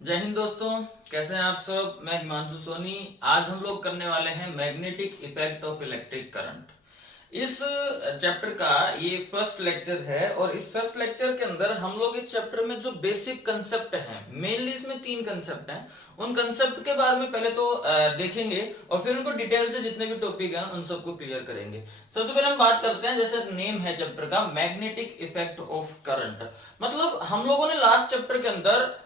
जय हिंद दोस्तों। कैसे हैं आप सब। मैं हिमांशु सोनी। आज हम लोग करने वाले हैं magnetic effect of electric current. इस चैप्टर का ये फर्स्ट लेक्चर है और इस फर्स्ट लेक्चर के अंदर हम लोग इस चैप्टर में जो बेसिक कंसेप्ट हैं, मेनली इसमें 3 कंसेप्ट हैं, उन कंसेप्ट के बारे में पहले तो देखेंगे और फिर उनको डिटेल से जितने भी टॉपिक हैं उन सबको क्लियर करेंगे। सबसे पहले हम बात करते हैं, जैसे नेम है चैप्टर का, मैग्नेटिक इफेक्ट ऑफ करंट। मतलब हम लोगों ने लास्ट चैप्टर के अंदर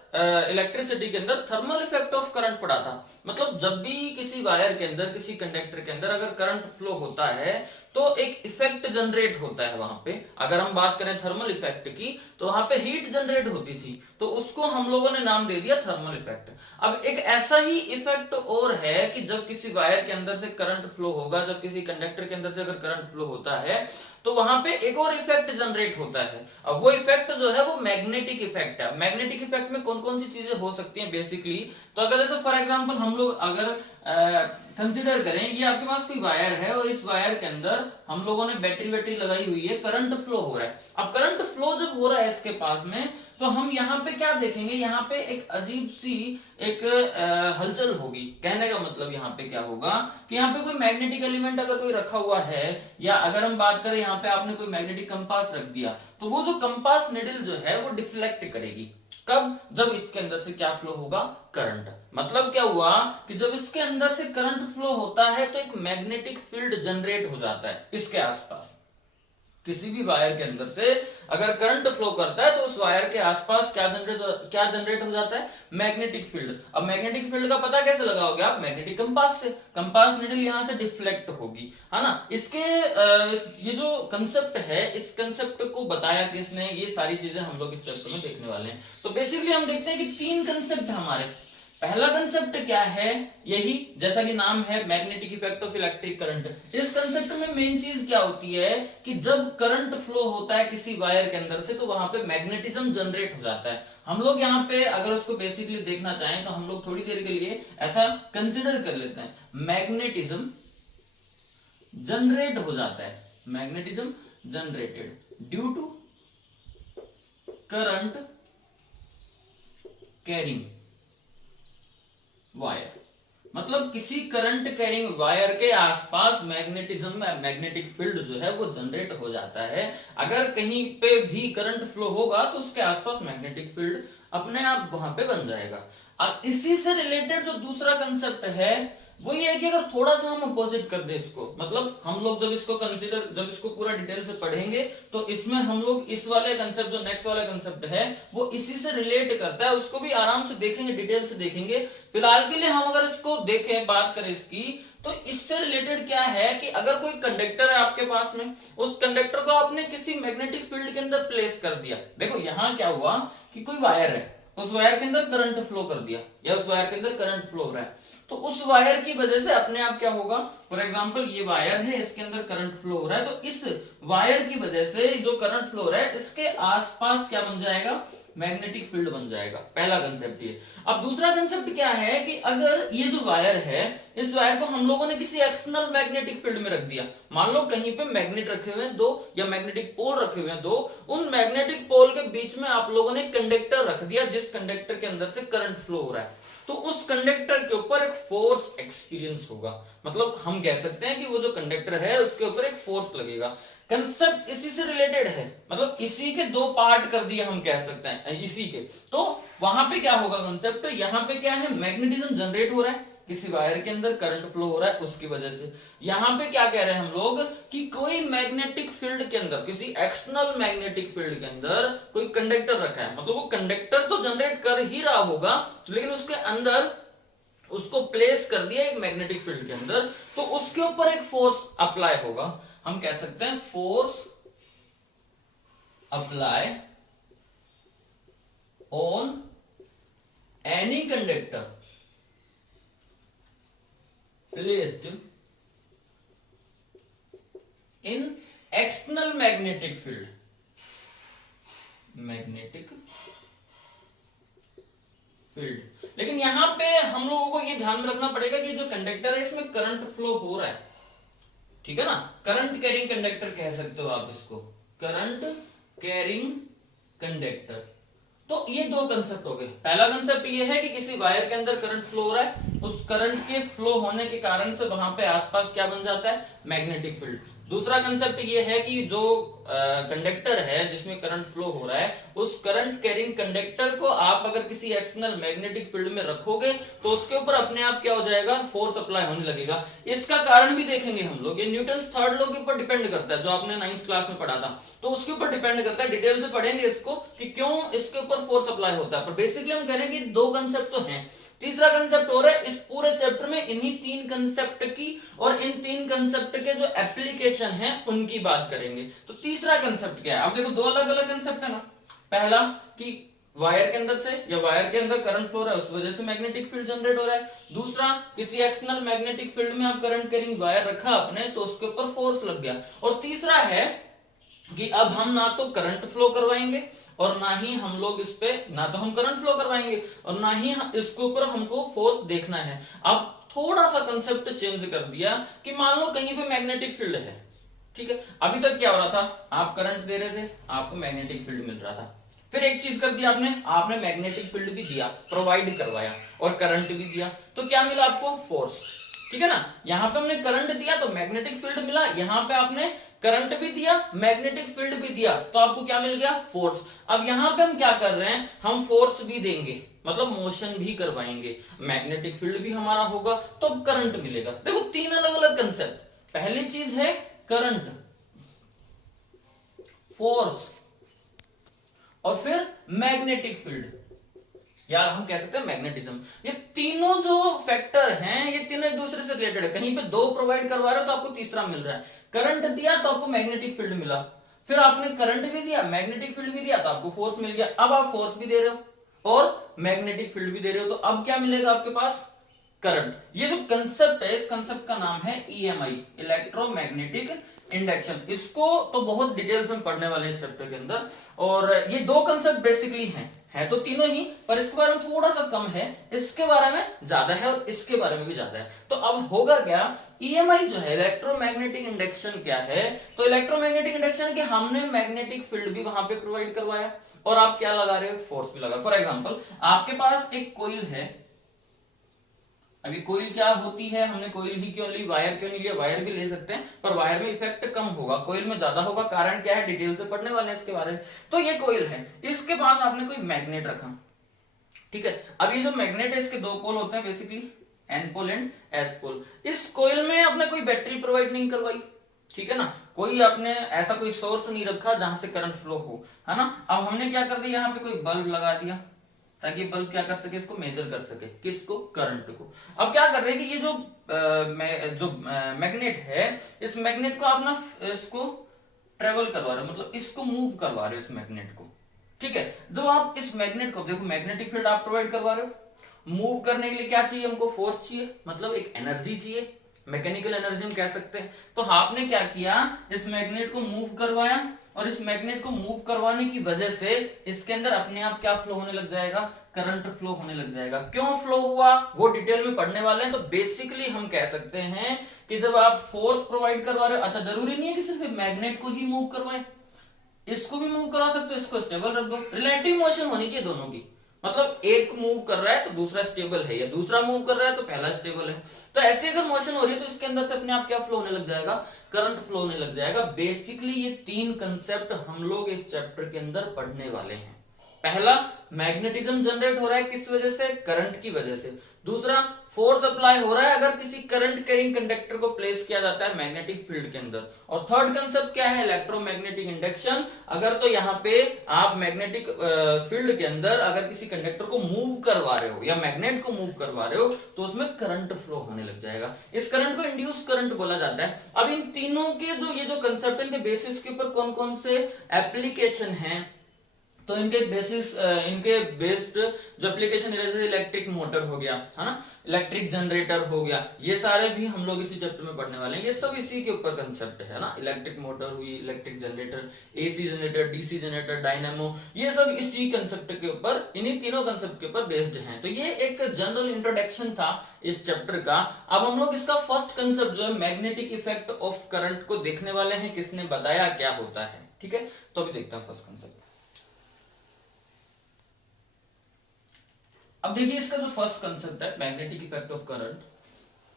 इलेक्ट्रिसिटी के अंदर थर्मल इफेक्ट ऑफ करंट पढ़ा था। मतलब जब भी किसी वायर के अंदर, किसी कंडक्टर के अंदर अगर करंट फ्लो होता है तो एक इफेक्ट जनरेट होता है वहां पे। अगर हम बात करें थर्मल इफेक्ट की तो वहां पे हीट जनरेट होती थी, तो उसको हम लोगों ने नाम दे दिया थर्मल इफेक्ट। अब एक ऐसा ही इफेक्ट और है कि जब किसी वायर के अंदर से करंट फ्लो होगा, जब किसी कंडक्टर के अंदर से अगर करंट फ्लो होता है तो वहां पे एक और इफेक्ट जनरेट होता है। अब वो इफेक्ट जो है वो मैग्नेटिक इफेक्ट है। मैग्नेटिक इफेक्ट में कौन कौन सी चीजें हो सकती हैं बेसिकली, तो अगर जैसे फॉर एग्जांपल हम लोग अगर कंसिडर करें, ये आपके पास कोई वायर है और इस वायर के अंदर हम लोगों ने बैटरी लगाई हुई है, करंट फ्लो हो रहा है। अब करंट फ्लो जब हो रहा है इसके पास में, तो हम यहाँ पे क्या देखेंगे, यहाँ पे एक अजीब सी एक हलचल होगी। कहने का मतलब यहाँ पे क्या होगा कि यहाँ पे कोई मैग्नेटिक एलिमेंट अगर कोई रखा हुआ है, या अगर हम बात करें यहाँ पे आपने कोई मैग्नेटिक कंपास रख दिया, तो वो जो कंपास निडल जो है वो डिफ्लेक्ट करेगी। कब? जब इसके अंदर से क्या फ्लो होगा, करंट। मतलब क्या हुआ कि जब इसके अंदर से करंट फ्लो होता है तो एक मैग्नेटिक फील्ड जनरेट हो जाता है इसके आसपास। किसी भी वायर के अंदर से अगर करंट फ्लो करता है तो उस वायर के आसपास क्या जनरेट हो जाता है, मैग्नेटिक फील्ड। अब मैग्नेटिक फील्ड का पता कैसे लगाओगे आप, मैग्नेटिक कंपास से। कंपास नीडल यहां से डिफ्लेक्ट होगी, है ना। इसके ये जो कंसेप्ट है, इस कंसेप्ट को बताया किसने, ये सारी चीजें हम लोग इस चैप्टर में देखने वाले हैं। तो बेसिकली हम देखते हैं कि 3 कंसेप्ट हमारे। पहला कंसेप्ट क्या है, यही जैसा कि नाम है magnetic effect of electric current. इस कंसेप्ट में मेन चीज क्या होती है कि जब करंट फ्लो होता है किसी वायर के अंदर से तो वहां पे मैग्नेटिज्म जनरेट हो जाता है। हम लोग यहाँ पे अगर उसको बेसिकली देखना चाहें तो हम लोग थोड़ी देर के लिए ऐसा कंसिडर कर लेते हैं, मैग्नेटिज्म जनरेट हो जाता है। Magnetism generated due to current carrying wire. मतलब किसी करंट कैरिंग वायर के आसपास मैग्नेटिज्म में मैग्नेटिक फील्ड जो है वो जनरेट हो जाता है। अगर कहीं पे भी करंट फ्लो होगा तो उसके आसपास मैग्नेटिक फील्ड अपने आप वहां पे बन जाएगा। अब इसी से रिलेटेड जो दूसरा कंसेप्ट है वो ये है कि अगर थोड़ा सा हम अपोजिट कर दे इसको, मतलब हम लोग जब इसको पूरा डिटेल से पढ़ेंगे तो इसमें हम लोग इस वाले कंसेप्ट, जो नेक्स्ट वाला कंसेप्ट है वो इसी से रिलेट करता है, उसको भी आराम से देखेंगे, डिटेल से देखेंगे। फिलहाल के लिए हम अगर इसको देखें, बात करें इसकी, तो इससे रिलेटेड क्या है कि अगर कोई कंडक्टर है आपके पास में, उस कंडक्टर को आपने किसी मैग्नेटिक फील्ड के अंदर प्लेस कर दिया। देखो यहां क्या हुआ कि कोई वायर है, उस वायर के अंदर करंट फ्लो कर दिया, या उस वायर के अंदर करंट फ्लो हो रहा है, तो उस वायर की वजह से अपने आप क्या होगा, फॉर एग्जांपल ये वायर है, इसके अंदर करंट फ्लो हो रहा है, तो इस वायर की वजह से जो करंट फ्लो हो रहा है इसके आसपास क्या बन जाएगा, मैग्नेटिक फील्ड बन जाएगा। पहला कंसेप्ट ये। अब दूसरा कंसेप्ट क्या है कि अगर ये जो वायर है, इस वायर को हम लोगों ने किसी एक्सटर्नल मैग्नेटिक फील्ड में रख दिया, मान लो कहीं पे मैग्नेट रखे हुए हैं 2 या मैग्नेटिक पोल रखे हुए हैं 2, उन मैग्नेटिक पोल के बीच में आप लोगों ने कंडक्टर रख दिया जिस कंडक्टर के अंदर से करंट फ्लो हो रहा है, तो उस कंडक्टर के ऊपर एक फोर्स एक्सपीरियंस होगा। मतलब हम कह सकते हैं कि वो जो कंडक्टर है उसके ऊपर एक फोर्स लगेगा। कंसेप्ट इसी से रिलेटेड है, मतलब इसी के 2 पार्ट कर दिए हम कह सकते हैं इसी के। तो वहां पे क्या होगा कंसेप्ट, यहाँ पे क्या है, मैग्नेटिज्म जनरेट हो रहा है, किसी वायर के अंदर करंट फ्लो हो रहा है उसकी वजह से। यहां पे क्या कह रहे हैं हम लोग कि कोई मैग्नेटिक फील्ड के अंदर, किसी एक्सटर्नल मैग्नेटिक फील्ड के अंदर कोई कंडक्टर रखा है, मतलब वो कंडक्टर तो जनरेट कर ही रहा होगा लेकिन उसके अंदर उसको प्लेस कर दिया एक मैग्नेटिक फील्ड के अंदर, तो उसके ऊपर एक फोर्स अप्लाई होगा। हम कह सकते हैं force apply on any conductor placed in external magnetic field, magnetic field. लेकिन यहां पे हम लोगों को ये ध्यान में रखना पड़ेगा कि जो कंडक्टर है इसमें करंट फ्लो हो रहा है, ठीक है ना। करंट कैरिंग कंडक्टर कह सकते हो आप इसको, करंट कैरिंग कंडक्टर। तो ये दो कंसेप्ट हो गए। पहला कंसेप्ट ये है कि किसी वायर के अंदर करंट फ्लो हो रहा है, उस करंट के फ्लो होने के कारण से वहां पे आसपास क्या बन जाता है, मैग्नेटिक फील्ड। दूसरा कंसेप्ट ये है कि जो कंडक्टर है जिसमें करंट फ्लो हो रहा है, उस करंट कैरिंग कंडक्टर को आप अगर किसी एक्सटर्नल मैग्नेटिक फील्ड में रखोगे तो उसके ऊपर अपने आप क्या हो जाएगा, फोर्स अप्लाई होने लगेगा। इसका कारण भी देखेंगे हम लोग, ये न्यूटन थर्ड लॉ के ऊपर डिपेंड करता है, जो आपने 9th क्लास में पढ़ा था, तो उसके ऊपर डिपेंड करता है। डिटेल से पढ़ेंगे इसको कि क्यों इसके ऊपर फोर्स अप्लाई होता है, पर बेसिकली हम कह रहे हैं कि दो कंसेप्ट तो हैं। तीसरा कंसेप्ट हो रहा है इस पूरे चैप्टर में इन्हीं तीन कंसेप्ट की और इन तीन कंसेप्ट के जो एप्लीकेशन हैं उनकी बात करेंगे। तो तीसरा कंसेप्ट क्या है, अब देखो दो अलग अलग कंसेप्ट है ना। पहला कि वायर के अंदर से या वायर के अंदर करंट फ्लो हो रहा है, उस वजह से मैग्नेटिक फील्ड जनरेट हो रहा है। दूसरा, किसी एक्सटर्नल मैग्नेटिक फील्ड में आप करंट कैरिंग वायर रखा आपने तो उसके ऊपर फोर्स लग गया। और तीसरा है कि अब हम ना तो करंट फ्लो करवाएंगे और ना ही हम लोग इस पे, ना तो हम करंट फ्लो करवाएंगे और ना ही इसके ऊपर हमको फोर्स देखना है। अब थोड़ा सा कंसेप्ट चेंज कर दिया कि मान लो कहीं पे मैग्नेटिक फील्ड है, ठीक है, अभी तक क्या हो रहा था, आप करंट दे रहे थे, आपको मैग्नेटिक फील्ड मिल रहा था। फिर एक चीज कर दिया आपने मैग्नेटिक फील्ड भी दिया, प्रोवाइड करवाया और करंट भी दिया, तो क्या मिला आपको, फोर्स। ठीक है ना, यहां पे हमने करंट दिया तो मैग्नेटिक फील्ड मिला, यहां पे आपने करंट भी दिया, मैग्नेटिक फील्ड भी दिया, तो आपको क्या मिल गया, फोर्स। अब यहां पे हम क्या कर रहे हैं, हम फोर्स भी देंगे, मतलब मोशन भी करवाएंगे, मैग्नेटिक फील्ड भी हमारा होगा, तो अब करंट मिलेगा। देखो तीन अलग अलग कंसेप्ट, पहली चीज है करंट, फोर्स और फिर मैग्नेटिक फील्ड, या हम कह सकते हैं मैग्नेटिज्म। ये तीनों जो फैक्टर हैं ये तीनों एक दूसरे से रिलेटेड है। कहीं पे दो प्रोवाइड करवा रहे हो तो आपको तीसरा मिल रहा है। करंट दिया तो आपको मैग्नेटिक फील्ड मिला, फिर आपने करंट भी दिया, मैग्नेटिक फील्ड भी दिया, तो आपको फोर्स मिल गया। अब आप फोर्स भी दे रहे हो और मैग्नेटिक फील्ड भी दे रहे हो, तो अब क्या मिलेगा आपके पास, करंट। ये जो कंसेप्ट है, इस कंसेप्ट का नाम है ईएमआई, इलेक्ट्रोमैग्नेटिक इंडक्शन। इसको तो बहुत डिटेल्स में पढ़ने वाले हैं इस चैप्टर के अंदर। और ये दो कंसेप्ट बेसिकली हैं, है तो तीनों ही, पर इसके बारे में थोड़ा सा कम है, इसके बारे में ज्यादा है और इसके बारे में भी ज्यादा है। तो अब होगा क्या, ईएमआई जो है, इलेक्ट्रोमैग्नेटिक इंडक्शन क्या है, तो इलेक्ट्रोमैग्नेटिक इंडक्शन के हमने मैग्नेटिक फील्ड भी वहां पे प्रोवाइड करवाया और आप क्या लगा रहे हो, फोर्स भी लगा। फॉर एग्जाम्पल आपके पास एक कोइल है, अभी कोइल क्या होती है, हमने कोइल ही क्यों ली, वायर क्यों नहीं लिया, वायर भी ले सकते हैं पर वायर में इफेक्ट कम होगा, कोइल में ज्यादा होगा। कारण क्या है, डिटेल से पढ़ने वाले हैं इसके बारे में। तो ये कोइल है, इसके पास आपने कोई मैग्नेट रखा, ठीक है। अब ये जो मैग्नेट है इसके दो पोल होते हैं basically, N pole and S pole. इस कोइल में आपने कोई बैटरी प्रोवाइड नहीं करवाई, ठीक है ना, कोई आपने ऐसा कोई सोर्स नहीं रखा जहां से करंट फ्लो हो, है ना। अब हमने क्या कर दिया, यहाँ पे कोई बल्ब लगा दिया ताकि बल्ब क्या कर सके, इसको मेजर कर सके, किसको, करंट को। अब क्या कर रहे हैं कि ये जो मैग्नेट है, इस मैग्नेट को आप ना इसको ट्रेवल करवा रहे हो, मतलब इसको मूव करवा रहे हो इस मैग्नेट को, ठीक है। जो आप इस मैग्नेट को, देखो मैग्नेटिक फील्ड आप प्रोवाइड करवा रहे हो, मूव करने के लिए क्या चाहिए हमको, फोर्स चाहिए, मतलब एक एनर्जी चाहिए, मैकेनिकल एनर्जी हम कह सकते हैं। तो आपने क्या किया, इस मैग्नेट को मूव करवाया और इस मैग्नेट को मूव करवाने की वजह से इसके अंदर अपने आप क्या फ्लो होने लग जाएगा, करंट फ्लो होने लग जाएगा। क्यों फ्लो हुआ वो डिटेल में पढ़ने वाले हैं। तो बेसिकली हम कह सकते हैं कि जब आप फोर्स प्रोवाइड करवा रहे हो, अच्छा जरूरी नहीं है कि सिर्फ मैग्नेट को ही मूव करवाए, इसको भी मूव करा सकते हो, इसको स्टेबल रख दो, रिलेटिव मोशन होनी चाहिए दोनों की, मतलब एक मूव कर रहा है तो दूसरा स्टेबल है, या दूसरा मूव कर रहा है तो पहला स्टेबल है। तो ऐसे अगर मोशन हो रही है तो इसके अंदर से अपने आप क्या फ्लो होने लग जाएगा, करंट फ्लो होने लग जाएगा। बेसिकली ये तीन कंसेप्ट हम लोग इस चैप्टर के अंदर पढ़ने वाले हैं। पहला, मैग्नेटिज्म जनरेट हो रहा है किस वजह से, करंट की वजह से। दूसरा, फोर्स अप्लाई हो रहा है अगर किसी करंट कैरिंग कंडक्टर को प्लेस किया जाता है मैग्नेटिक फील्ड के अंदर। और थर्ड कंसेप्ट क्या है, इलेक्ट्रोमैग्नेटिक इंडक्शन। अगर तो यहाँ पे आप मैग्नेटिक फील्ड के अंदर अगर किसी कंडक्टर को मूव करवा रहे हो या मैग्नेट को मूव करवा रहे हो तो उसमें करंट फ्लो होने लग जाएगा। इस करंट को इंड्यूस करंट बोला जाता है। अब इन तीनों के जो ये जो कंसेप्ट है, इनके बेसिस के ऊपर कौन कौन से एप्लीकेशन हैं, तो इनके बेस्ड जो एप्लीकेशन है, जैसे इलेक्ट्रिक मोटर हो गया, है ना, इलेक्ट्रिक जनरेटर हो गया, ये सारे भी हम लोग इसी चैप्टर में पढ़ने वाले हैं। ये सब इसी के ऊपर कंसेप्ट है ना, इलेक्ट्रिक मोटर हुई, electric generator, AC generator, DC generator, dynamo, ये सब इसी कंसेप्ट के ऊपर, इन्हीं तीनों कंसेप्ट के ऊपर बेस्ड हैं। तो ये एक जनरल इंट्रोडक्शन था इस चैप्टर का। अब हम लोग इसका फर्स्ट कंसेप्ट जो है मैग्नेटिक इफेक्ट ऑफ करंट को देखने वाले हैं, किसने बताया क्या होता है, ठीक है। तो अभी देखते हैं फर्स्ट कंसेप्ट। अब देखिए इसका जो फर्स्ट कंसेप्ट है मैग्नेटिक इफेक्ट ऑफ करंट,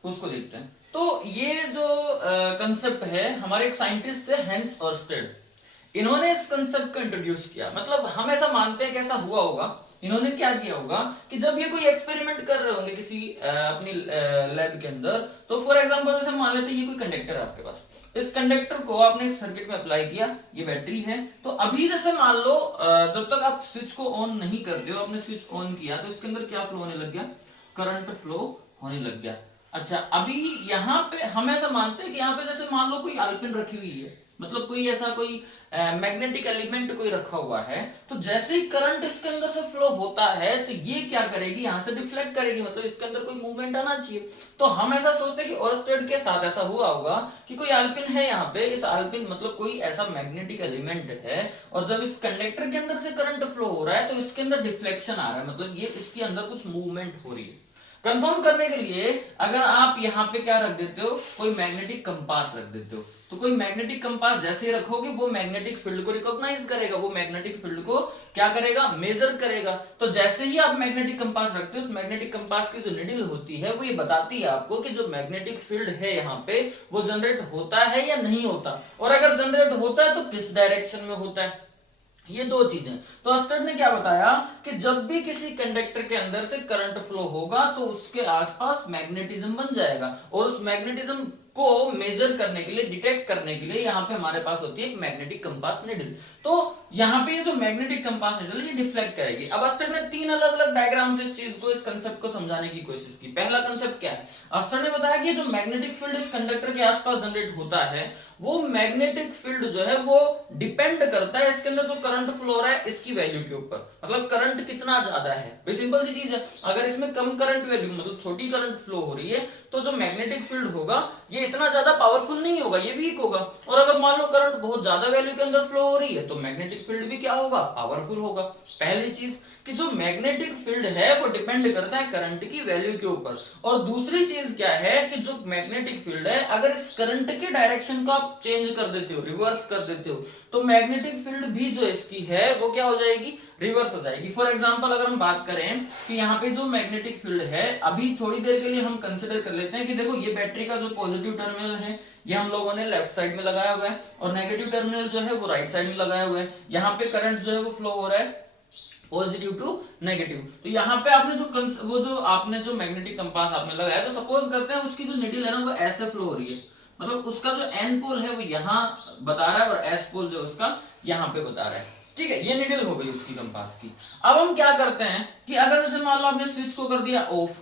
उसको देखते हैं। तो ये जो कंसेप्ट है, हमारे एक साइंटिस्ट थे हेंस ऑर्स्टेड, इन्होंने इस कंसेप्ट को इंट्रोड्यूस किया। मतलब हम ऐसा मानते हैं कि ऐसा हुआ होगा। इन्होंने क्या किया होगा कि जब ये कोई एक्सपेरिमेंट कर रहे होंगे किसी अपनी लैब के अंदर, तो फॉर एग्जांपल जैसे मान लेते हैं ये कोई कंडक्टर है आपके पास, इस कंडक्टर को आपने एक सर्किट में अप्लाई किया, ये बैटरी है। तो अभी जैसे मान लो जब तक आप स्विच को ऑन नहीं करते हो, आपने स्विच ऑन किया तो इसके अंदर क्या फ्लो होने लग गया, करंट फ्लो होने लग गया। अच्छा, अभी यहाँ पे हम ऐसा मानते हैं कि यहाँ पे जैसे मान लो कोई आलपिन रखी हुई है, मतलब कोई ऐसा कोई मैग्नेटिक एलिमेंट कोई रखा हुआ है, तो जैसे ही करंट इसके अंदर से फ्लो होता है तो ये क्या करेगी, यहाँ से डिफ्लेक्ट करेगी, मतलब इसके अंदर कोई मूवमेंट आना चाहिए। तो हम ऐसा सोचते हैं कि ओरस्टेड के साथ ऐसा हुआ होगा कि कोई आलपिन है यहाँ पे, इस आलपिन मतलब कोई ऐसा मैग्नेटिक एलिमेंट है, और जब इस कंडक्टर के अंदर से करंट फ्लो हो रहा है तो इसके अंदर डिफ्लेक्शन आ रहा है, मतलब ये इसके अंदर कुछ मूवमेंट हो रही है। कंफर्म करने के लिए अगर आप यहाँ पे क्या रख देते हो, कोई मैग्नेटिक कंपास रख देते हो, तो कोई मैग्नेटिक कंपास जैसे ही रखोगे वो मैग्नेटिक फील्ड को रिकॉग्नाइज करेगा, वो मैग्नेटिक फील्ड को क्या करेगा, मेजर करेगा। तो जैसे ही आप मैग्नेटिक कंपास रखते हो, उस मैग्नेटिक कंपास की जो निडल होती है वो ये बताती है आपको कि जो मैग्नेटिक फील्ड है यहाँ पे वो जनरेट होता है या नहीं होता, और अगर जनरेट होता है तो किस डायरेक्शन में होता है। ये दो चीजें। तो ऑर्स्टेड ने क्या बताया कि जब भी किसी कंडक्टर के अंदर से करंट फ्लो होगा तो उसके आसपास मैग्नेटिज्म बन जाएगा, और उस मैग्नेटिज्म को मेजर करने के लिए, डिटेक्ट करने के लिए यहाँ पे हमारे पास होती है एक मैग्नेटिक कंपास निडल। तो यहाँ पे ये जो मैग्नेटिक कंपास निडल ये डिफ्लेक्ट करेगी। अब ऑर्स्टेड ने 3 अलग अलग डायग्राम से इस चीज को, इस कंसेप्ट को समझाने की कोशिश की। पहला कंसेप्ट क्या है, ऑर्स्टेड ने बताया कि जो मैग्नेटिक फील्ड इस कंडक्टर के आसपास जनरेट होता है, वो मैग्नेटिक फील्ड जो है वो डिपेंड करता है इसके अंदर जो करंट फ्लो हो रहा है इसकी वैल्यू के ऊपर, मतलब करंट कितना ज्यादा है। सिंपल सी चीज है, अगर इसमें कम करंट वैल्यू मतलब छोटी करंट फ्लो हो रही है तो जो मैग्नेटिक फील्ड होगा ये इतना ज्यादा पावरफुल नहीं होगा, ये वीक होगा। और अगर मान लो करंट बहुत ज्यादा वैल्यू के अंदर फ्लो हो रही है तो मैग्नेटिक फील्ड भी क्या होगा, पावरफुल होगा। पहली चीज कि जो मैग्नेटिक फील्ड है वो डिपेंड करता है करंट की वैल्यू के ऊपर, और दूसरी चीज क्या है कि जो मैग्नेटिक फील्ड है अगर इस करंट के डायरेक्शन को आप चेंज कर देते हो, रिवर्स कर देते हो, तो मैग्नेटिक फील्ड भी जो इसकी है वो क्या हो जाएगी, रिवर्स हो जाएगी। फॉर एग्जांपल अगर हम बात करें कि यहाँ पे जो मैग्नेटिक फील्ड है, अभी थोड़ी देर के लिए हम कंसिडर कर लेते हैं कि देखो ये बैटरी का जो पॉजिटिव टर्मिनल है ये हम लोगों ने लेफ्ट साइड में लगाया हुआ है, और नेगेटिव टर्मिनल जो है वो राइट साइड में लगाया हुआ है। यहाँ पे करंट जो है वो फ्लो हो रहा है पॉजिटिव टू नेगेटिव। तो यहाँ पे आपने जो आपने जो मैग्नेटिक कंपास आपने लगाया, तो सपोज करते हैं उसकी जो निडल है ना वो ऐसे फ्लो हो रही है, मतलब उसका जो एन पोल है वो यहाँ बता रहा है और एस पोल जो उसका यहाँ पे बता रहा है। ठीक है, ये निडल हो गई उसकी कंपास की। अब हम क्या करते हैं कि अगर जैसे मान लो आपने स्विच को कर दिया ऑफ,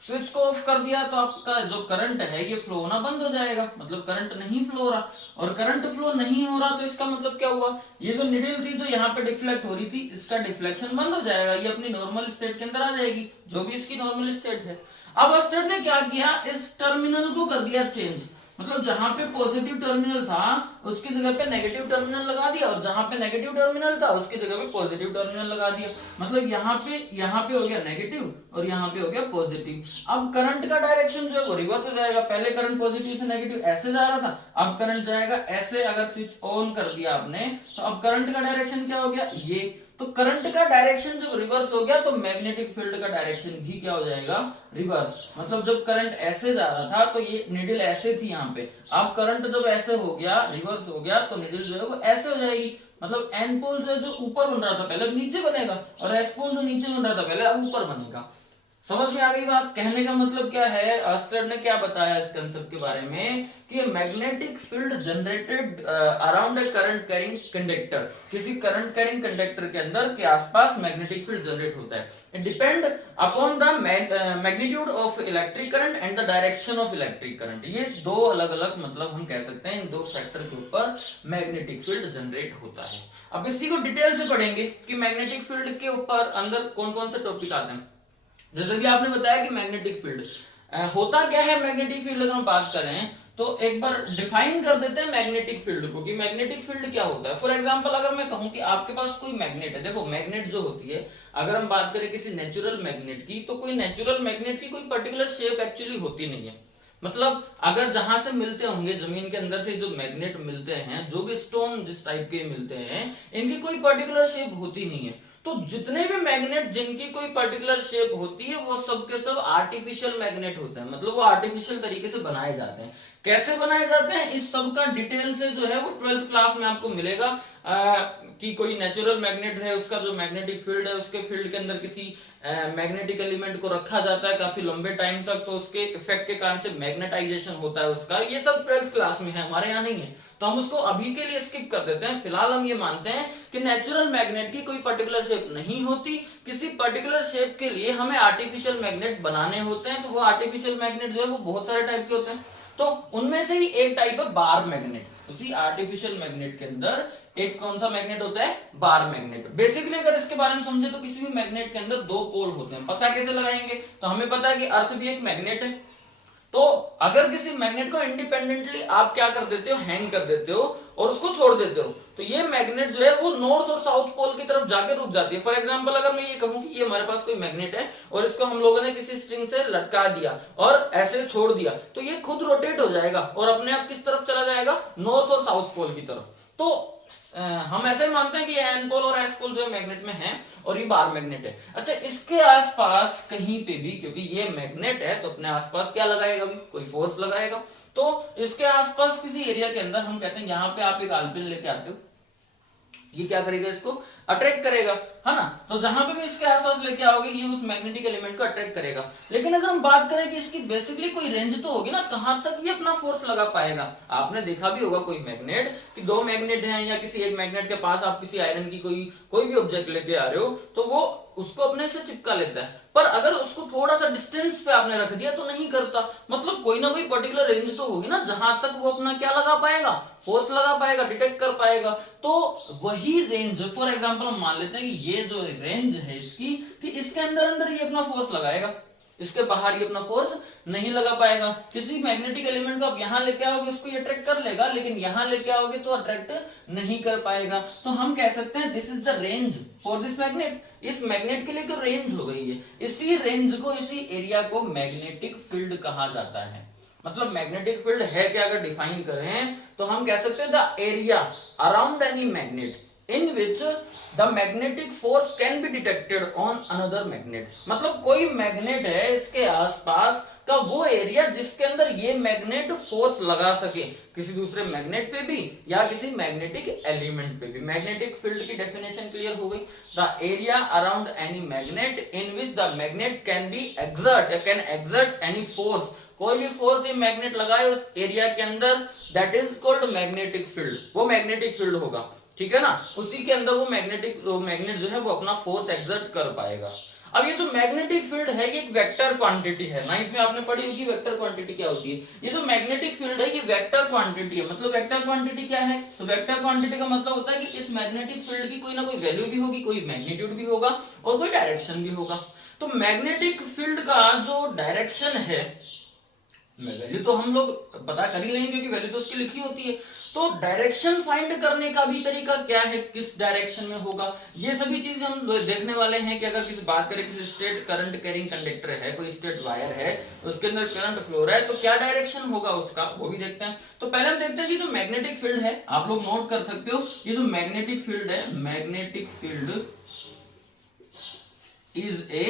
स्विच को ऑफ कर दिया तो आपका जो करंट है ये फ्लो होना बंद हो जाएगा, मतलब करंट नहीं फ्लो हो रहा, और करंट फ्लो नहीं हो रहा तो इसका मतलब क्या हुआ, ये जो निडल थी जो यहाँ पे डिफ्लेक्ट हो रही थी इसका डिफ्लेक्शन बंद हो जाएगा, ये अपनी नॉर्मल स्टेट के अंदर आ जाएगी, जो भी इसकी नॉर्मल स्टेट है। अब ऑर्स्टेड ने क्या किया, इस टर्मिनल को कर दिया चेंज, मतलब जहां पे पॉजिटिव टर्मिनल था उसकी जगह पे नेगेटिव टर्मिनल लगा दिया, और जहां पे नेगेटिव टर्मिनल था उसकी जगह पे पॉजिटिव टर्मिनल लगा दिया, मतलब यहाँ पे हो गया नेगेटिव और यहाँ पे हो गया पॉजिटिव। अब करंट का डायरेक्शन जो है वो रिवर्स हो जाएगा, पहले करंट पॉजिटिव से नेगेटिव ऐसे जा रहा था, अब करंट जाएगा ऐसे। अगर स्विच ऑन कर दिया आपने तो अब करंट का डायरेक्शन क्या हो गया, ये। तो करंट का डायरेक्शन जब रिवर्स हो गया तो मैग्नेटिक फील्ड का डायरेक्शन भी क्या हो जाएगा, रिवर्स। मतलब जब करंट ऐसे जा रहा था तो ये निडल ऐसे थी यहाँ पे, अब करंट जब ऐसे हो गया, रिवर्स हो गया, तो निडल जो है वो ऐसे हो जाएगी, मतलब एन पोल जो है जो ऊपर बन रहा था पहले नीचे बनेगा, और एस पोल जो नीचे बन रहा था पहले अब ऊपर बनेगा। समझ में आ गई बात? कहने का मतलब क्या है, ऑर्स्टेड ने क्या बताया इस कंसेप्ट के बारे में कि magnetic field generated around a current carrying conductor, किसी करंट कैरिंग कंडक्टर के अंदर के आसपास मैग्नेटिक फील्ड जनरेट होता है। It depend upon the magnitude of electric current and the direction of electric current. ये दो अलग अलग मतलब हम कह सकते हैं इन दो फैक्टर के ऊपर मैग्नेटिक फील्ड जनरेट होता है। अब इसी को डिटेल से पढ़ेंगे कि मैग्नेटिक फील्ड के ऊपर अंदर कौन कौन से टॉपिक आते हैं। जैसे कि आपने बताया कि मैग्नेटिक फील्ड होता क्या है, मैग्नेटिक फील्ड अगर हम बात करें तो एक बार डिफाइन कर देते हैं मैग्नेटिक फील्ड को कि मैग्नेटिक फील्ड क्या होता है। फॉर एग्जांपल अगर मैं कहूं कि आपके पास कोई मैग्नेट है, देखो मैग्नेट जो होती है, अगर हम बात करें किसी नेचुरल मैग्नेट की, तो कोई नेचुरल मैग्नेट की कोई पर्टिकुलर शेप एक्चुअली होती नहीं है। मतलब अगर जहां से मिलते होंगे जमीन के अंदर से जो मैग्नेट मिलते हैं, जो भी स्टोन जिस टाइप के मिलते हैं, इनकी कोई पर्टिकुलर शेप होती नहीं है। तो जितने भी मैग्नेट जिनकी कोई पर्टिकुलर शेप होती है वो सब के सब आर्टिफिशियल मैग्नेट होते हैं, मतलब वो आर्टिफिशियल तरीके से बनाए जाते हैं। कैसे बनाए जाते हैं इस सब का डिटेल से जो है वो 12th क्लास में आपको मिलेगा। कि कोई नेचुरल मैग्नेट है, उसका जो मैग्नेटिक फील्ड है, उसके फील्ड के अंदर किसी मैग्नेटिक एलिमेंट को रखा जाता है काफी लंबे टाइम तक, तो उसके इफेक्ट के कारण से मैग्नेटाइजेशन होता है उसका, ये सब 12th क्लास में है, हमारे यहाँ नहीं है, तो हम उसको अभी के लिए स्किप कर देते हैं। फिलहाल हम ये मानते हैं कि नेचुरल मैग्नेट की कोई पर्टिकुलर शेप नहीं होती, किसी पर्टिकुलर शेप के लिए हमें आर्टिफिशियल मैग्नेट बनाने होते हैं। तो वो आर्टिफिशियल मैग्नेट जो है वो बहुत सारे टाइप के होते हैं, तो उनमें से ही एक टाइप है बार मैग्नेट। उसी आर्टिफिशियल मैग्नेट के अंदर एक कौन सा मैग्नेट होता है, बार मैग्नेट। बेसिकली अगर इसके बारे में समझे तो किसी भी मैग्नेट के अंदर दो पोल होते हैं। पता कैसे लगाएंगे, तो हमें पता है कि अर्थ भी एक मैग्नेट है, तो अगर किसी मैग्नेट को इंडिपेंडेंटली आप क्या कर देते हो, हैंग कर देते हो और उसको छोड़ देते हो, तो ये मैग्नेट जो है वो नॉर्थ और साउथ पोल की तरफ जाके रुक जाती है। फॉर एग्जांपल अगर मैं ये कहूं कि ये हमारे पास कोई मैग्नेट है और इसको हम लोगों ने किसी स्ट्रिंग से लटका दिया और ऐसे छोड़ दिया, तो ये खुद रोटेट हो जाएगा और अपने आप किस तरफ चला जाएगा, नॉर्थ और साउथ पोल की तरफ। तो हम ऐसे ही मानते हैं कि एन पोल और एस पोल जो मैग्नेट में है और ये बार मैग्नेट है। अच्छा, इसके आसपास कहीं पे भी, क्योंकि ये मैग्नेट है तो अपने आसपास क्या लगाएगा, भी कोई फोर्स लगाएगा, तो इसके आसपास किसी एरिया के अंदर हम कहते हैं यहाँ पे आप एक आलपिन लेके आते हो, ये क्या करेगा, इसको अट्रैक्ट करेगा, है ना। तो जहां पे भी इसके आसपास लेके आओगे ये उस मैग्नेटिक एलिमेंट को अट्रैक्ट करेगा। लेकिन अगर हम बात करें कि इसकी बेसिकली कोई रेंज तो होगी ना, कहां तक ये अपना फोर्स लगा पाएगा। आपने देखा भी होगा कोई मैग्नेट कि दो मैग्नेट हैं या किसी एक मैग्नेट के पास आप किसी आयरन की कोई भी ऑब्जेक्ट लेके आ रहे हो तो वो उसको अपने से चिपका लेता है, पर अगर उसको थोड़ा सा डिस्टेंस पे आपने रख दिया तो नहीं करता। मतलब कोई ना कोई पर्टिकुलर रेंज तो होगी ना जहां तक वो अपना क्या लगा पाएगा, फोर्स लगा पाएगा, डिटेक्ट कर पाएगा। तो वही रेंज, फॉर एग्जांपल हम मान लेते हैं कि ये जो रेंज है इसकी, कि इसके अंदर अंदर ये अपना फोर्स लगाएगा, इसके बाहर ये अपना फोर्स नहीं लगा पाएगा। किसी मैग्नेटिक एलिमेंट को आप यहां लेके आओगे उसको ये अट्रैक्ट कर लेगा, लेकिन यहां लेके आओगे तो अट्रैक्ट नहीं कर पाएगा। तो हम कह सकते हैं this is the range for this magnet. इस मैग्नेट के लिए तो रेंज हो गई है, इसी रेंज को, इसी एरिया को मैग्नेटिक फील्ड कहा जाता है। मतलब मैग्नेटिक फील्ड है क्या, अगर डिफाइन करें तो हम कह सकते हैं the area around any magnet in which the magnetic force can be detected on another magnet। मतलब कोई मैग्नेट है, इसके आसपास का वो एरिया जिसके अंदर ये मैग्नेट फोर्स लगा सके किसी दूसरे मैग्नेट पे भी या किसी मैग्नेटिक एलिमेंट पे भी। मैग्नेटिक फील्ड की डेफिनेशन क्लियर हो गई, the area around any magnet in which the magnet can be exert any force. कोई भी फोर्स ये मैग्नेट लगाए उस एरिया के अंदर, that is called magnetic field, वो मैग्नेटिक फील्ड होगा, ठीक है ना। उसी के अंदर वो मैग्नेट जो है वो अपना फोर्स एक्सर्ट कर पाएगा। अब ये जो मैग्नेटिक फील्ड है ये एक वेक्टर क्वांटिटी है, नाइन्थ में आपने पढ़ी होगी वेक्टर क्वांटिटी क्या होती है। ये जो मैग्नेटिक फील्ड है ये वेक्टर क्वांटिटी है। मतलब वेक्टर क्वांटिटी क्या है, तो वेक्टर क्वांटिटी का मतलब होता है कि इस मैग्नेटिक फील्ड की कोई ना कोई वैल्यू भी होगी, कोई मैग्नीट्यूड भी होगा और कोई डायरेक्शन भी होगा। तो मैग्नेटिक फील्ड का जो डायरेक्शन है, वैल्यू तो हम लोग पता कर ही लेंगे क्योंकि वैल्यू तो उसकी लिखी होती है। तो डायरेक्शन फाइंड करने का भी तरीका क्या है, किस डायरेक्शन में होगा, ये सभी चीजें हम देखने वाले हैं। कि अगर किसी बात करें किसी स्ट्रेट करंट कैरिंग कंडक्टर है, कोई स्ट्रेट वायर है, उसके अंदर करंट फ्लो रहा है, तो क्या डायरेक्शन होगा उसका, वो भी देखते हैं। तो पहले हम देखते हैं कि जो मैग्नेटिक फील्ड है, आप लोग नोट कर सकते हो, ये जो मैग्नेटिक फील्ड है, magnetic field is a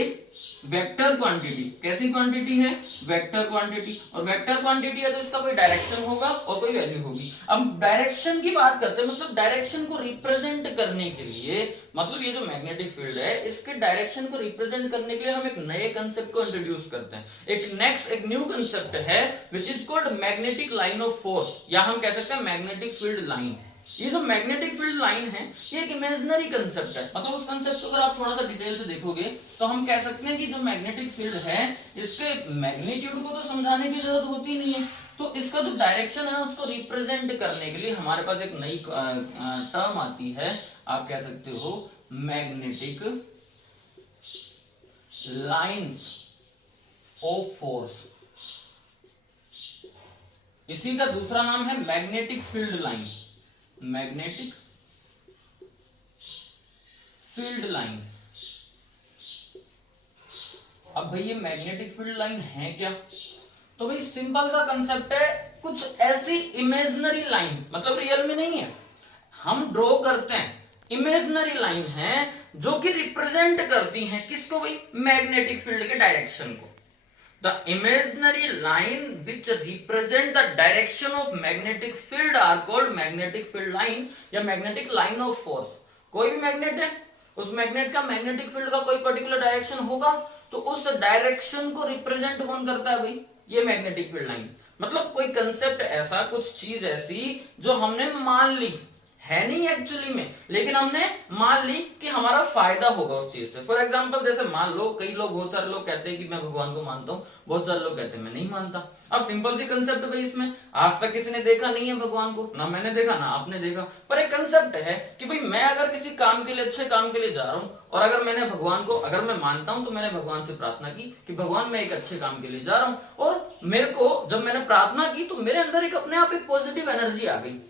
vector quantity. कैसी क्वांटिटी है, वेक्टर क्वांटिटी। और वेक्टर क्वांटिटी है तो इसका कोई डायरेक्शन होगा और कोई वैल्यू होगी। अब डायरेक्शन की बात करते हैं, मतलब डायरेक्शन को रिप्रेजेंट करने के लिए, मतलब ये जो मैग्नेटिक फील्ड है इसके डायरेक्शन को रिप्रेजेंट करने के लिए हम एक नए कंसेप्ट को इंट्रोड्यूस करते हैं। एक न्यू कंसेप्ट है which is called magnetic line of force, या हम कह सकते हैं मैग्नेटिक फील्ड लाइन। ये जो मैग्नेटिक फील्ड लाइन है ये एक इमेजिनरी कंसेप्ट है। मतलब उस कंसेप्ट को अगर आप थोड़ा सा डिटेल से देखोगे तो हम कह सकते हैं कि जो मैग्नेटिक फील्ड है इसके मैग्नीट्यूड को तो समझाने की जरूरत होती नहीं है, तो इसका जो डायरेक्शन है उसको रिप्रेजेंट करने के लिए हमारे पास एक नई टर्म आती है, आप कह सकते हो मैग्नेटिक लाइंस ऑफ फोर्स। इसी का दूसरा नाम है magnetic field line, magnetic field line. अब भाई ये मैग्नेटिक फील्ड लाइन है क्या, तो भाई सिंपल सा कंसेप्ट है, कुछ ऐसी इमेजिनरी लाइन, मतलब रियल में नहीं है, हम ड्रॉ करते हैं, इमेजिनरी लाइन है जो कि रिप्रेजेंट करती हैं किसको भाई, मैग्नेटिक फील्ड के डायरेक्शन को। The imaginary line which represent the direction of magnetic field are called magnetic field line या magnetic line of force। कोई भी मैग्नेट है, उस मैग्नेट का मैग्नेटिक फील्ड का कोई पर्टिकुलर डायरेक्शन होगा, तो उस डायरेक्शन को रिप्रेजेंट कौन करता है भाई, ये मैग्नेटिक फील्ड लाइन। मतलब कोई कंसेप्ट ऐसा, कुछ चीज ऐसी जो हमने मान ली है नहीं एक्चुअली में, लेकिन हमने मान ली कि हमारा फायदा होगा उस चीज से। फॉर एग्जांपल जैसे मान लो, कई लोग, बहुत सारे लोग कहते हैं कि मैं भगवान को मानता हूँ, बहुत सारे लोग कहते हैं मैं नहीं मानता। अब सिंपल सी कंसेप्ट है भाई, इसमें आज तक किसी ने देखा नहीं है भगवान को, ना मैंने देखा ना आपने देखा, पर एक कंसेप्ट है कि भाई मैं अगर किसी काम के लिए, अच्छे काम के लिए जा रहा हूँ, और अगर मैंने भगवान को, अगर मैं मानता हूं, तो मैंने भगवान से प्रार्थना की कि भगवान मैं एक अच्छे काम के लिए जा रहा हूं, और मेरे को जब मैंने प्रार्थना की तो मेरे अंदर एक अपने आप एक पॉजिटिव एनर्जी आ गई,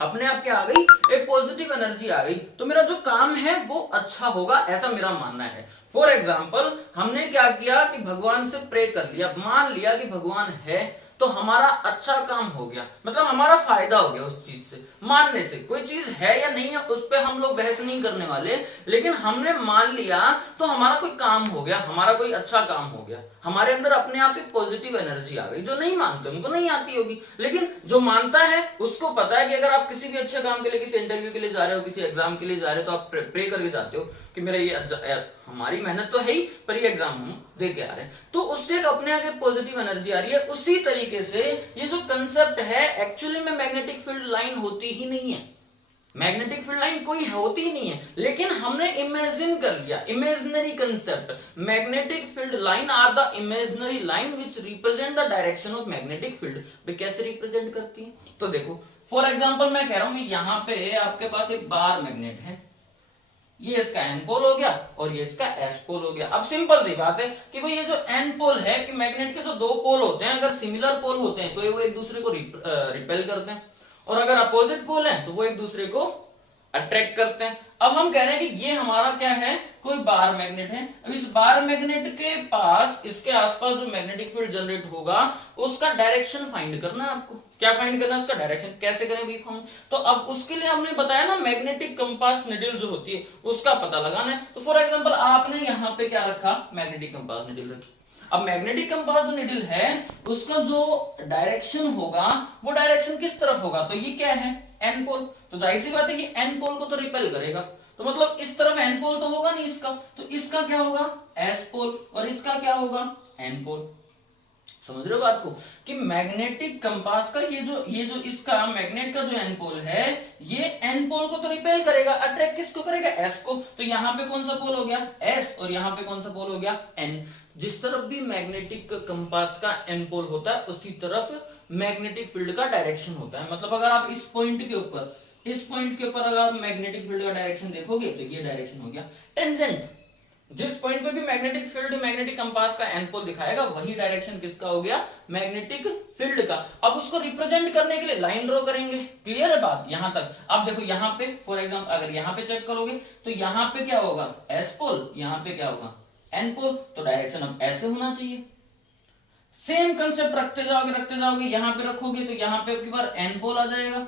अपने आप क्या आ गई, एक पॉजिटिव एनर्जी आ गई, तो मेरा जो काम है वो अच्छा होगा, ऐसा मेरा मानना है। फॉर एग्जाम्पल हमने क्या किया कि भगवान से प्रे कर लिया, मान लिया कि भगवान है, तो हमारा अच्छा काम हो गया, मतलब हमारा फायदा हो गया उस चीज से, मानने से। कोई चीज है या नहीं है उस पर हम लोग बहस नहीं करने वाले, लेकिन हमने मान लिया तो हमारा कोई काम हो गया, हमारा कोई अच्छा काम हो गया, हमारे अंदर अपने आप एक पॉजिटिव एनर्जी आ गई। जो नहीं मानते उनको नहीं आती होगी, लेकिन जो मानता है उसको पता है कि अगर आप किसी भी अच्छे काम के लिए, किसी इंटरव्यू के लिए जा रहे हो, किसी एग्जाम के लिए जा रहे हो, तो आप प्रे करके जाते हो कि मेरा ये, हमारी मेहनत तो है ही, पर ये एग्जाम हम दे के आ रहे हैं, तो उससे एक अपने आगे पॉजिटिव एनर्जी आ रही है। उसी तरीके से ये जो कंसेप्ट है, एक्चुअली में मैग्नेटिक फील्ड लाइन होती ही नहीं है, मैग्नेटिक फील्ड लाइन कोई होती ही नहीं है, लेकिन हमने इमेजिन कर लिया, imaginary concept. Magnetic field line are the imaginary line which represent the direction of magnetic field. कैसे रिप्रेजेंट करती है, तो देखो फॉर एग्जांपल मैं कह रहा हूं कि यहां पे आपके पास एक बार मैग्नेट है, ये इसका एन पोल हो गया और ये इसका एस पोल हो गया। अब सिंपल सी बात है कि भाई ये जो एन पोल है, कि मैग्नेट के जो दो पोल होते हैं, अगर सिमिलर पोल होते हैं तो वो एक दूसरे को रिपेल करते हैं, और अगर अपोजिट पोल है तो वो एक दूसरे को अट्रैक्ट करते हैं। अब हम कह रहे हैं कि ये हमारा क्या है, कोई बार मैग्नेट है। अब इस बार मैग्नेट के पास, इसके आसपास जो मैग्नेटिक फील्ड जनरेट होगा, उसका डायरेक्शन फाइंड करना है आपको। क्या फाइंड करना है, उसका डायरेक्शन। कैसे करें भी फाउंड, तो अब उसके लिए हमने बताया ना, मैग्नेटिक कंपास निडल जो होती है उसका पता लगाना है। तो फॉर एग्जांपल आपने यहाँ पे क्या रखा, मैग्नेटिक कंपास निडल रखी। अब मैग्नेटिक कंपास जो निडल है उसका जो डायरेक्शन होगा, वो डायरेक्शन किस तरफ होगा, तो ये क्या है, एन पोल। तो जाहिर सी बात है कि एन पोल को तो रिपेल करेगा, तो मतलब इस तरफ एन पोल तो होगा नहीं इसका, तो इसका क्या होगा, एस पोल, और इसका क्या होगा, एन पोल। समझ रहे हो बात को, कि मैग्नेटिक कंपास का ये जो इसका मैग्नेट का जो एन पोल है, ये एन पोल को तो रिपेल करेगा, अट्रैक्ट किसको करेगा, एस को। तो यहाँ पे कौन सा पोल हो गया, एस, और यहाँ पे कौन सा पोल हो गया, एन। जिस तरफ भी मैग्नेटिक कंपास का एन पोल होता है, उसी तरफ मैग्नेटिक फील्ड का डायरेक्शन होता है। मतलब अगर आप इस पॉइंट के ऊपर, अगर आप मैग्नेटिक फील्ड का डायरेक्शन देखोगे, तो ये डायरेक्शन हो गया टेंजेंट। जिस पॉइंट पे भी मैग्नेटिक फील्ड, मैग्नेटिक कंपास का एन पोल दिखाएगा, वही डायरेक्शन किसका हो गया, मैग्नेटिक फील्ड का। अब उसको रिप्रेजेंट करने के लिए लाइन ड्रॉ करेंगे। क्लियर है बात यहां तक। अब देखो यहाँ पे फॉर एग्जांपल अगर यहाँ पे चेक करोगे, तो यहाँ पे क्या होगा, एस पोल, यहाँ पे क्या होगा, एन पोल, तो डायरेक्शन अब ऐसे होना चाहिए। सेम कंसेप्ट रखते जाओगे, यहाँ पे रखोगे तो यहाँ पे आपकी बार एन पोल आ जाएगा,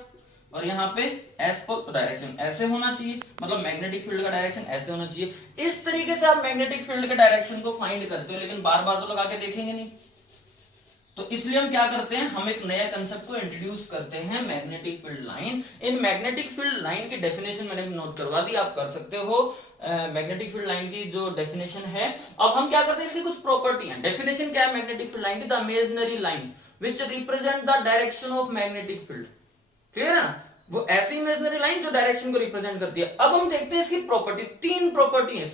और यहाँ पे एस पोल, तो डायरेक्शन ऐसे होना चाहिए, मतलब मैग्नेटिक फील्ड का डायरेक्शन ऐसे होना चाहिए। इस तरीके से आप मैग्नेटिक फील्ड के डायरेक्शन को फाइंड करते हो, लेकिन बार बार तो लगा के देखेंगे नहीं। तो इसलिए हम क्या करते हैं, हम एक नया कंसेप्ट को इंट्रोड्यूस करते हैं, magnetic field line. In magnetic field line की डेफिनेशन मैंने नोट करवा दी, आप कर सकते हो। मैग्नेटिक फील्ड लाइन की जो डेफिनेशन है, अब हम क्या करते हैं, इसकी कुछ प्रॉपर्टियां। डेफिनेशन क्या है मैग्नेटिक फील्ड लाइन की, the imaginary line which represent the direction of magnetic field. Clear है ना, वो ऐसी इमेजिनरी लाइन जो डायरेक्शन को रिप्रेजेंट करती है। अब हम देखते हैं इसकी प्रॉपर्टी, तीन प्रॉपर्टी है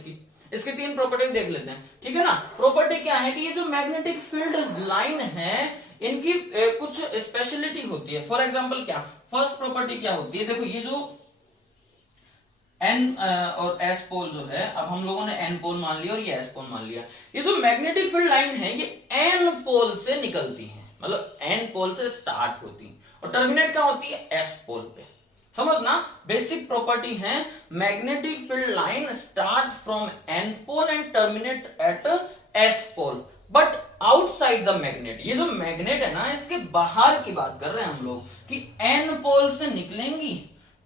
इसकी तीन प्रॉपर्टी देख लेते हैं, ठीक है ना। प्रॉपर्टी क्या है कि ये जो मैग्नेटिक फील्ड लाइन है, इनकी कुछ स्पेशलिटी होती है। फॉर एग्जांपल क्या, फर्स्ट प्रॉपर्टी क्या होती है, देखो ये जो एन और एस पोल जो है, अब हम लोगों ने एन पोल मान लिया और ये एस पोल मान लिया। ये जो मैग्नेटिक फील्ड लाइन है, ये एन पोल से निकलती है, मतलब एन पोल से स्टार्ट होती है, और टर्मिनेट क्या होती है, एस पोल पे। समझना, बेसिक प्रॉपर्टी है, magnetic field line start from N pole and terminate at S pole, but outside the magnet. ये जो मैग्नेट है ना, इसके बाहर की बात कर रहे हैं हम लोग, कि एन पोल से निकलेंगी,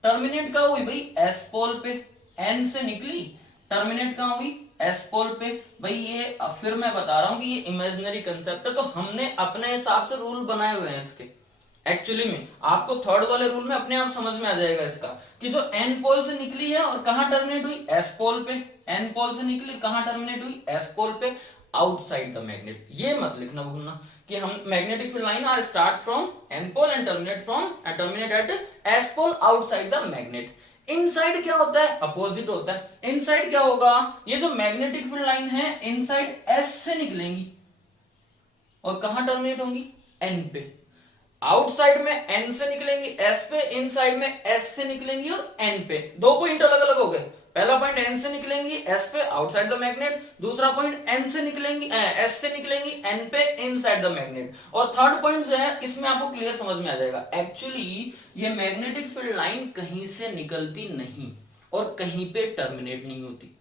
टर्मिनेट का हुई भाई एस पोल पे, एन से निकली, टर्मिनेट कहां हुई, एस पोल पे। भाई ये फिर मैं बता रहा हूं कि ये इमेजिनरी कंसेप्ट है, तो हमने अपने हिसाब से रूल बनाए हुए हैं इसके। एक्चुअली में आपको थर्ड वाले रूल में अपने आप समझ में आ जाएगा इसका, कि जो एन पोल से निकली है और कहां टर्मिनेट हुई, एस पोल पे। एन पोल से निकली, कहां टर्मिनेट हुई, एस पोल पे, आउटसाइड द मैग्नेट। ये मत लिखना भूलना कि हम magnetic field line are start from N pole and terminate at S pole outside the magnet. Inside क्या होता है, अपोजिट होता है। इनसाइड क्या होगा, ये जो मैग्नेटिक फील्ड लाइन है इनसाइड एस से निकलेंगी और कहां टर्मिनेट होंगी, एन पे। आउटसाइड में एन से निकलेंगी एस पे, इनसाइड में एस से निकलेंगी और एन पे। दो पॉइंट अलग अलग हो गए। पहला पॉइंट एन से निकलेंगी एस पे आउटसाइड द मैग्नेट, दूसरा पॉइंट एन से निकलेंगी एस से निकलेंगी एन पे इनसाइड द मैग्नेट। और थर्ड पॉइंट जो है इसमें आपको क्लियर समझ में आ जाएगा। एक्चुअली ये मैग्नेटिक फील्ड लाइन कहीं से निकलती नहीं और कहीं पे टर्मिनेट नहीं होती।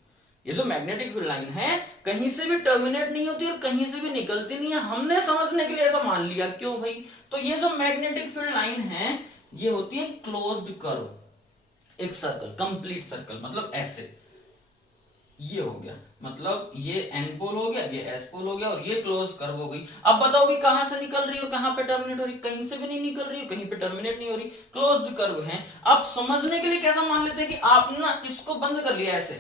ये जो मैग्नेटिक फील्ड लाइन है कहीं से भी टर्मिनेट नहीं होती और कहीं से भी निकलती नहीं है। हमने समझने के लिए ऐसा मान लिया, क्यों भाई, तो ये जो मैग्नेटिक फील्ड लाइन है ये होती है क्लोज्ड कर्व, एक सर्कल, कंप्लीट सर्कल, मतलब ऐसे। ये हो गया, मतलब ये एन पोल हो गया, ये एस पोल हो गया और ये क्लोज कर्व हो गई। अब बताओ भी कहां से निकल रही है और कहां पे टर्मिनेट हो रही, कहीं से भी नहीं निकल रही, कहीं पे टर्मिनेट नहीं हो रही, क्लोज्ड कर्व है। अब समझने के लिए कैसा मान लेते हैं कि आप ना इसको बंद कर लिया ऐसे,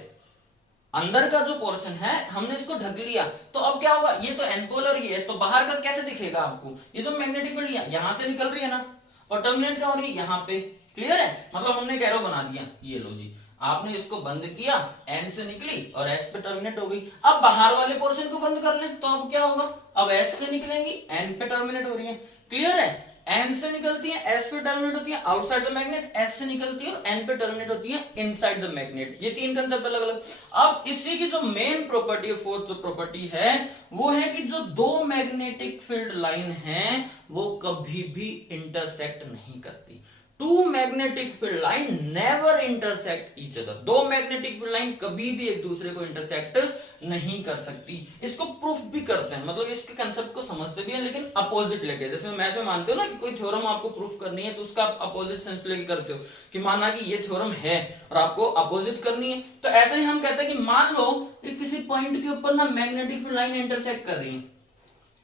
अंदर का जो पोर्शन है हमने इसको ढक लिया, तो अब क्या होगा, ये तो एन पोल और ये तो बाहर का कैसे दिखेगा आपको, ये जो मैग्नेटिक फील्ड यहां से निकल रही है ना और टर्मिनेट कहां हो रही है, यहाँ पे। क्लियर है, मतलब हमने एक एरो बना दिया, ये लो जी, आपने इसको बंद किया, एन से निकली और एस पे टर्मिनेट हो गई। अब बाहर वाले पोर्शन को बंद कर ले तो अब क्या होगा, अब एस से निकलेंगी, एन पे टर्मिनेट हो रही है। क्लियर है, एन से निकलती है एस पे टर्मिनेट होती है आउटसाइड द मैग्नेट, एस से निकलती है और एन पे टर्मिनेट होती है इनसाइड द मैग्नेट। ये तीन कंसेप्ट अलग अलग। अब इसी की जो मेन प्रॉपर्टी है, फोर्थ जो प्रॉपर्टी है वो है कि जो दो मैग्नेटिक फील्ड लाइन है वो कभी भी इंटरसेक्ट नहीं करती। Two magnetic field line never intersect each other. दो मैग्नेटिक फील्ड लाइन कभी भी एक दूसरे को इंटरसेक्ट नहीं कर सकती। इसको प्रूफ भी करते हैं, मतलब इसके कंसेप्ट को समझते भी हैं लेकिन अपोजिट लेके। जैसे मैथ में मानते हो ना कि कोई थ्योरम आपको प्रूफ करनी है तो उसका आप अपोजिट सेंस लेके करते हो, कि माना कि ये थ्योरम है और आपको अपोजिट करनी है, तो ऐसे ही हम कहते हैं कि मान लो कि किसी पॉइंट के ऊपर ना मैग्नेटिक फील्ड लाइन इंटरसेक्ट कर रही है,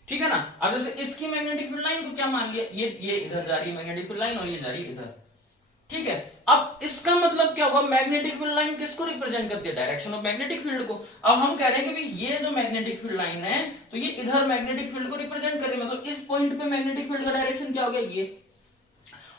ठीक है ना। अब जैसे इसकी मैग्नेटिक फील्ड लाइन को क्या मान लिया, ये इधर जा रही है मैग्नेटिक फील्ड लाइन और ये जा रही है इधर, ठीक है। अब इसका मतलब क्या हुआ, मैग्नेटिक फील्ड लाइन किसको रिप्रेजेंट करती है, डायरेक्शन ऑफ मैग्नेटिक फील्ड को। अब हम कह रहे हैं कि भाई ये जो मैग्नेटिक फील्ड लाइन है तो ये इधर मैग्नेटिक फील्ड को रिप्रेजेंट कर रही है, मतलब इस पॉइंट पे मैग्नेटिक फील्ड का डायरेक्शन क्या हो गया, ये,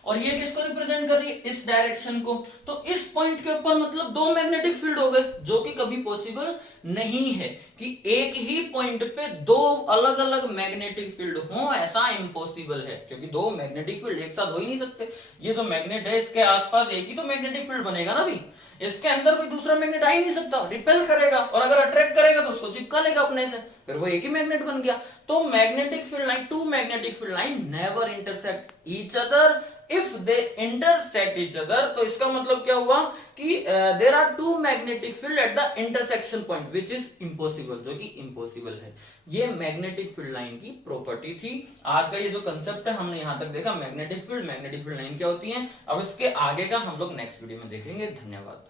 और ये किसको रिप्रेजेंट कर रही है, इस डायरेक्शन को। तो इस पॉइंट के ऊपर मतलब दो मैग्नेटिक फील्ड हो गए, जो कि कभी पॉसिबल नहीं है कि एक ही पॉइंट पे दो अलग अलग मैग्नेटिक फील्ड हो, ऐसा इम्पॉसिबल है, क्योंकि दो मैग्नेटिक फील्ड एक साथ हो ही नहीं सकते। ये जो मैग्नेट है इसके आसपास एक ही तो मैग्नेटिक फील्ड बनेगा ना भाई, इसके अंदर कोई दूसरा मैग्नेट आ ही नहीं सकता, रिपेल करेगा और अगर अट्रैक्ट करेगा तो उसको चिपका लेगा अपने से, फिर वो एक ही मैग्नेट बन गया। तो magnetic field line, two magnetic field line never intersect each other if they intersect each other. तो इसका मतलब क्या हुआ कि there are two magnetic field at the intersection point which is impossible, जो कि इम्पॉसिबल है। ये मैग्नेटिक फील्ड लाइन की प्रॉपर्टी थी। आज का ये जो कंसेप्ट है हमने यहां तक देखा, मैग्नेटिक फील्ड लाइन क्या होती है। अब इसके आगे का हम लोग नेक्स्ट वीडियो में देखेंगे। धन्यवाद।